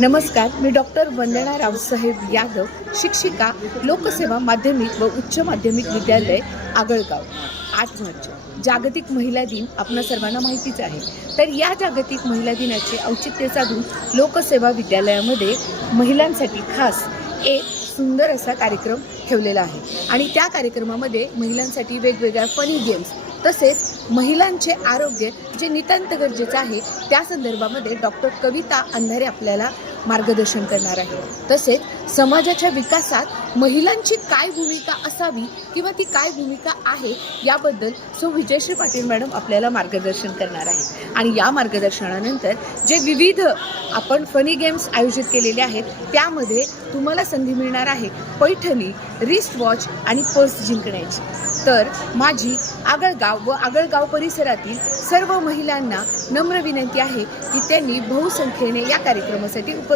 नमस्कार, मी डॉक्टर वंदना रावसाहेब यादव, शिक्षिका, लोकसेवा माध्यमिक व उच्च माध्यमिक विद्यालय आगळगाव. 8 मार्च जागतिक महिला दिन आपणा सर्वांना माहितीच आहे. तर या जागतिक महिला दिनाचे औचित्य साधून लोकसेवा विद्यालयामध्ये महिलांसाठी खास एक सुंदर असा कार्यक्रम ठेवलेला आहे आणि त्या कार्यक्रमामध्ये महिलांसाठी वेगवेगळ्या फनी गेम्स तसेच महिलांचे आरोग्य जे नितांत गरजेचं आहे त्या संदर्भामध्ये डॉक्टर कविता अंधारे आपल्याला मार्गदर्शन करणार आहे. तसेच समाजाच्या विकासात महिलांची काय भूमिका असावी किंवा ती काय भूमिका आहे याबद्दल सौ विजयश्री पाटील मॅडम आपल्याला मार्गदर्शन करणार आहे. आणि या मार्गदर्शनानंतर जे विविध आपण फनी गेम्स आयोजित केलेले आहेत त्यामध्ये तुम्हाला संधी मिळणार आहे पैठणी, रिस्ट वॉच आणि पर्स जिंकण्याची. तर माझी आगळगाव व आगळगाव परिसरातील सर्व महिलांना नम्र विनंती आहे की त्यांनी बहुसंख्येने या कार्यक्रमासाठी उपस्थित